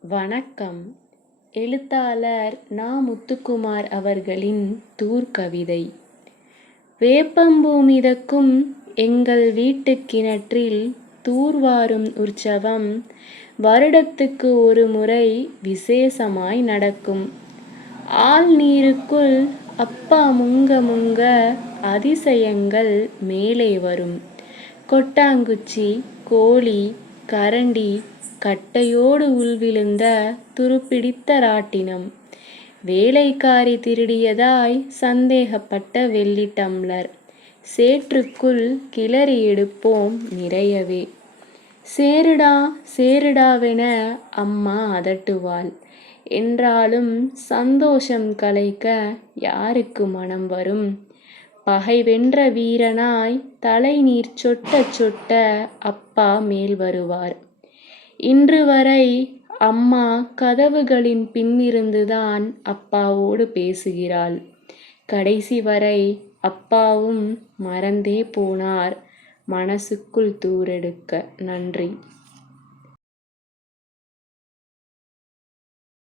வணக்கம். எழுத்தாளர் நா. முத்துக்குமார் அவர்களின் தூர்கவிதை. வேப்பம்பூ மிதக்கும் எங்கள் வீட்டுக் கிணற்றில் தூர்வாரும் உற்சவம் வருடத்துக்கு ஒரு முறை விசேஷமாய் நடக்கும். ஆழ் நீருக்குள் அப்பா முங்க முங்க அதிசயங்கள் மேலே வரும். கொட்டாங்குச்சி, கோழி, கரண்டி, கட்டையோடு உள்விழுந்த துருப்பிடித்த ராட்டினம், வேலைக்காரி திருடியதாய் சந்தேகப்பட்ட வெள்ளி டம்ளர், சேற்றுக்குள் கிளறி எடுப்போம் நிறையவே. சேருடா சேருடாவென அம்மா அதட்டுவாள். என்றாலும் சந்தோஷம் கலைக்க யாருக்கு மனம் வரும்? பகை வென்ற வீரனாய் தலைநீர் சொட்ட சொட்ட அப்பா மேல் வருவார். இன்று வரை அம்மா கதவுகளின் பின்னிருந்துதான் அப்பாவோடு பேசுகிறாள். கடைசி வரை அப்பாவும் மறந்தே போனார் மனசுக்குள் தூரெடுக்க. நன்றி.